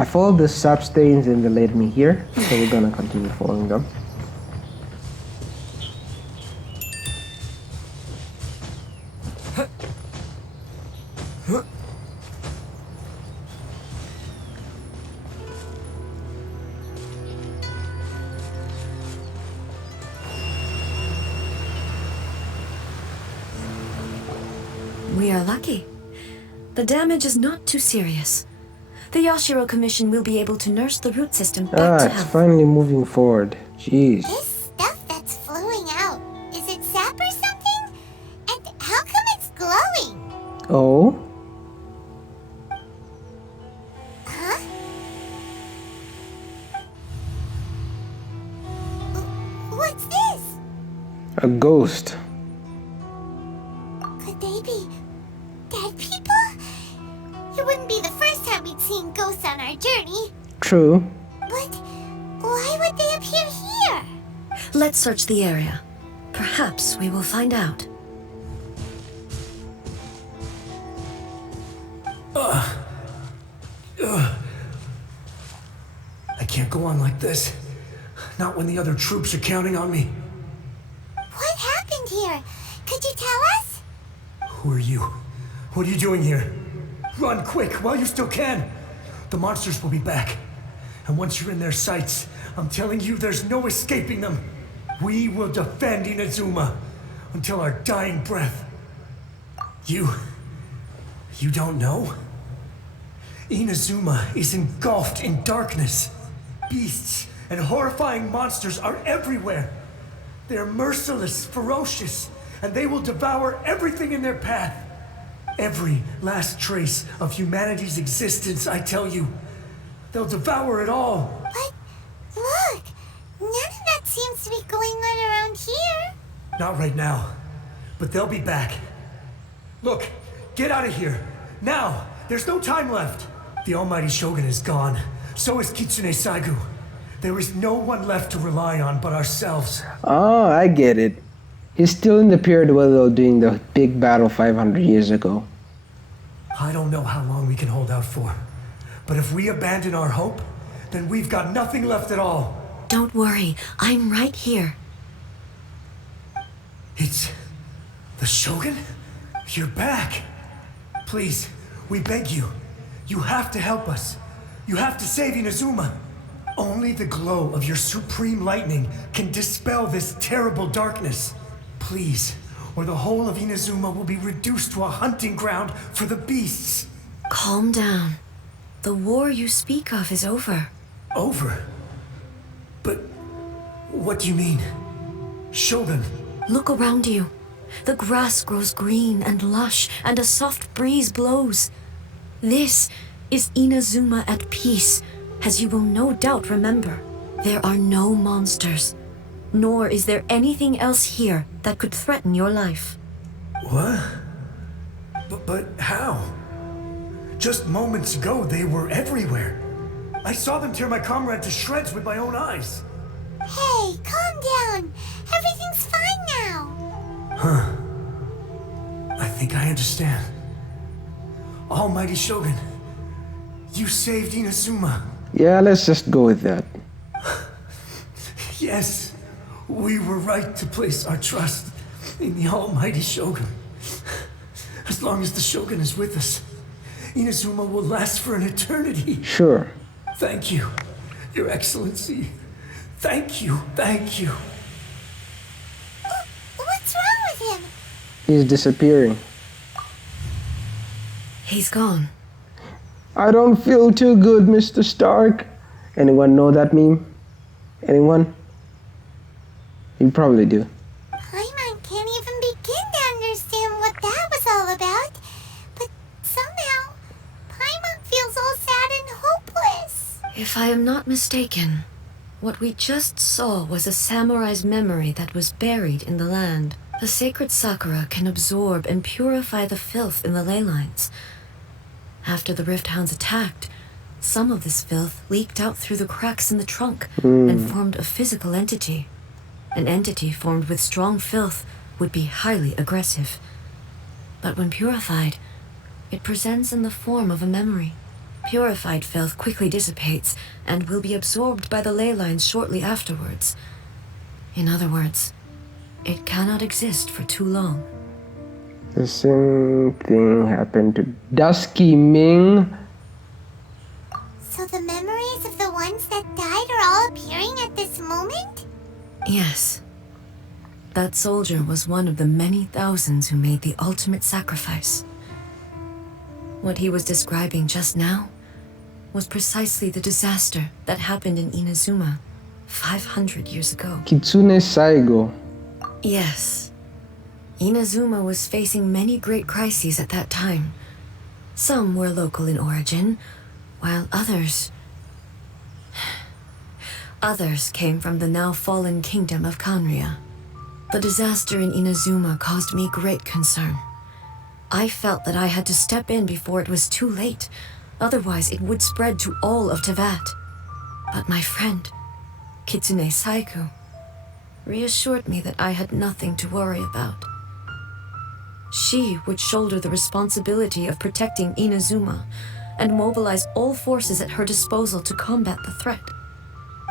I followed the sap stains and they led me here, so we're gonna continue following them. We are lucky. The damage is not too serious. The Yashiro Commission will be able to nurse the root system back to It's health. finally moving forward. Jeez. This stuff that's flowing out, is it sap or something? And how come it's glowing? Oh? Huh? What's this? A ghost. Could they be dead people? It wouldn't be the first time we'd seen ghosts on our journey. True. But why would they appear here? Let's search the area. Perhaps we will find out. I can't go on like this. Not when the other troops are counting on me. What happened here? Could you tell us? Who are you? What are you doing here? Run quick while you still can. The monsters will be back. And once you're in their sights, I'm telling you there's no escaping them. We will defend Inuzuma until our dying breath. You don't know? Inuzuma is engulfed in darkness. Beasts and horrifying monsters are everywhere. They're merciless, ferocious, and they will devour everything in their path. Every last trace of humanity's existence, I tell you. They'll devour it all. But look, none of that seems to be going on around here. Not right now, but they'll be back. Look, get out of here. Now, there's no time left. The almighty Shogun is gone. So is Kistune Saiguu. There is no one left to rely on but ourselves. Oh, I get it. He's still in the period where they were doing the big battle 500 years ago. I don't know how long we can hold out for. But if we abandon our hope, then we've got nothing left at all. Don't worry, I'm right here. It's the Shogun? You're back. Please, we beg you. You have to help us. You have to save Inuzuma. Only the glow of your supreme lightning can dispel this terrible darkness. Please, or the whole of Inuzuma will be reduced to a hunting ground for the beasts. Calm down. The war you speak of is over. Over? But what do you mean? Shogun? Look around you. The grass grows green and lush, and a soft breeze blows. This is Inuzuma at peace, as you will no doubt remember. There are no monsters, nor is there anything else here that could threaten your life. What? But how? Just moments ago, they were everywhere. I saw them tear my comrade to shreds with my own eyes. Hey, calm down. Everything's fine now. I think I understand. Almighty Shogun, you saved Inuzuma. Yeah, let's just go with that. Yes, we were right to place our trust in the Almighty Shogun. As long as the Shogun is with us, Inuzuma will last for an eternity. Sure. Thank you, Your Excellency. Thank you, thank you. What's wrong with him? He's disappearing. He's gone. I don't feel too good, Mr. Stark. Anyone know that meme? Anyone? You probably do. Paimon can't even begin to understand what that was all about. But somehow, Paimon feels all sad and hopeless. If I am not mistaken, what we just saw was a samurai's memory that was buried in the land. The sacred sakura can absorb and purify the filth in the ley lines. After the Rift Hounds attacked, some of this filth leaked out through the cracks in the trunk and formed a physical entity. An entity formed with strong filth would be highly aggressive. But when purified, it presents in the form of a memory. Purified filth quickly dissipates and will be absorbed by the ley lines shortly afterwards. In other words, it cannot exist for too long. The same thing happened to Dusky Ming. So the memories of the ones that died are all appearing at this moment? Yes. That soldier was one of the many thousands who made the ultimate sacrifice. What he was describing just now was precisely the disaster that happened in Inuzuma 500 years ago. Kistune Saiguu. Yes. Inazuma was facing many great crises at that time. Some were local in origin, while others came from the now fallen kingdom of Kanria. The disaster in Inazuma caused me great concern. I felt that I had to step in before it was too late, otherwise it would spread to all of Teyvat. But my friend, Kistune Saiguu, reassured me that I had nothing to worry about. She would shoulder the responsibility of protecting Inazuma and mobilize all forces at her disposal to combat the threat.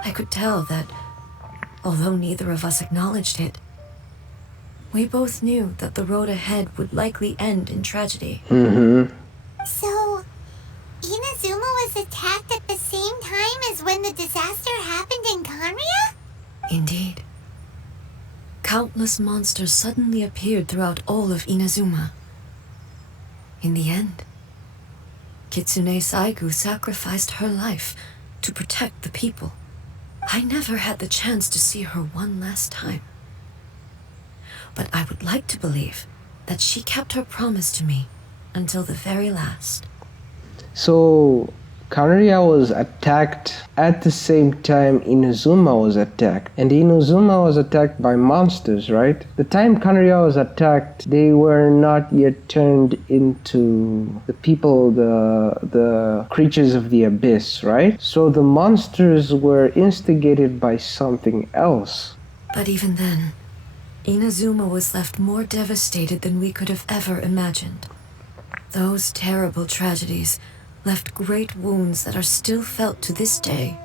I could tell that, although neither of us acknowledged it, we both knew that the road ahead would likely end in tragedy. So, Inazuma was attacked at the same time as when the disaster happened in Kanria? Indeed. Countless monsters suddenly appeared throughout all of Inazuma. In the end, Kistune Saiguu sacrificed her life to protect the people. I never had the chance to see her one last time. But I would like to believe that she kept her promise to me until the very last. So Kanria was attacked at the same time Inuzuma was attacked. And Inuzuma was attacked by monsters, right? The time Kanria was attacked, they were not yet turned into the people, the creatures of the abyss, right? So the monsters were instigated by something else. But even then, Inazuma was left more devastated than we could have ever imagined. Those terrible tragedies left great wounds that are still felt to this day,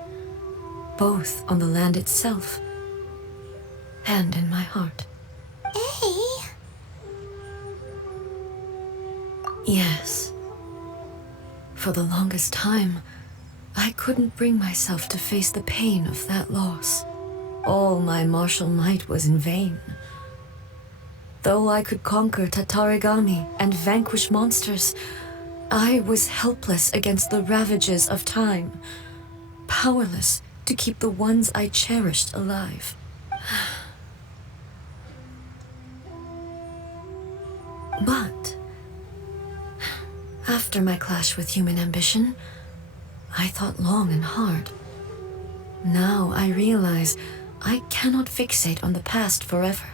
both on the land itself and in my heart. Hey, Yes. For the longest time, I couldn't bring myself to face the pain of that loss. All my martial might was in vain. Though I could conquer Tatarigami and vanquish monsters, I was helpless against the ravages of time, powerless to keep the ones I cherished alive. But after my clash with human ambition, I thought long and hard. Now I realize I cannot fixate on the past forever.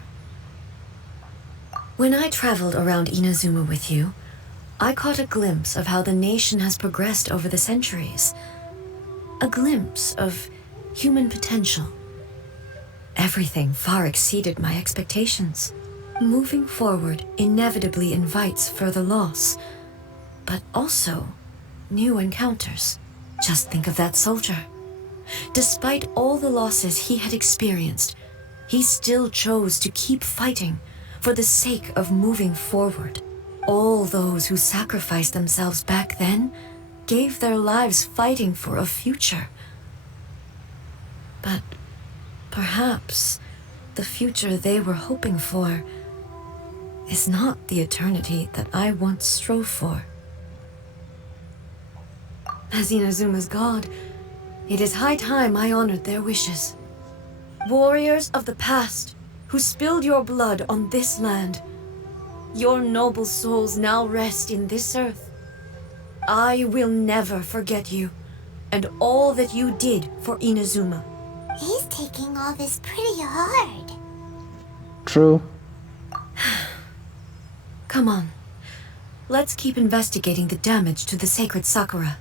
When I traveled around Inazuma with you, I caught a glimpse of how the nation has progressed over the centuries. A glimpse of human potential. Everything far exceeded my expectations. Moving forward inevitably invites further loss, but also new encounters. Just think of that soldier. Despite all the losses he had experienced, he still chose to keep fighting for the sake of moving forward. All those who sacrificed themselves back then gave their lives fighting for a future. But perhaps the future they were hoping for is not the eternity that I once strove for. As Inazuma's god, it is high time I honored their wishes. Warriors of the past, who spilled your blood on this land, your noble souls now rest in this earth. I will never forget you, and all that you did for Inazuma. he's taking all this pretty hard. True. Come on, let's keep investigating the damage to the sacred Sakura.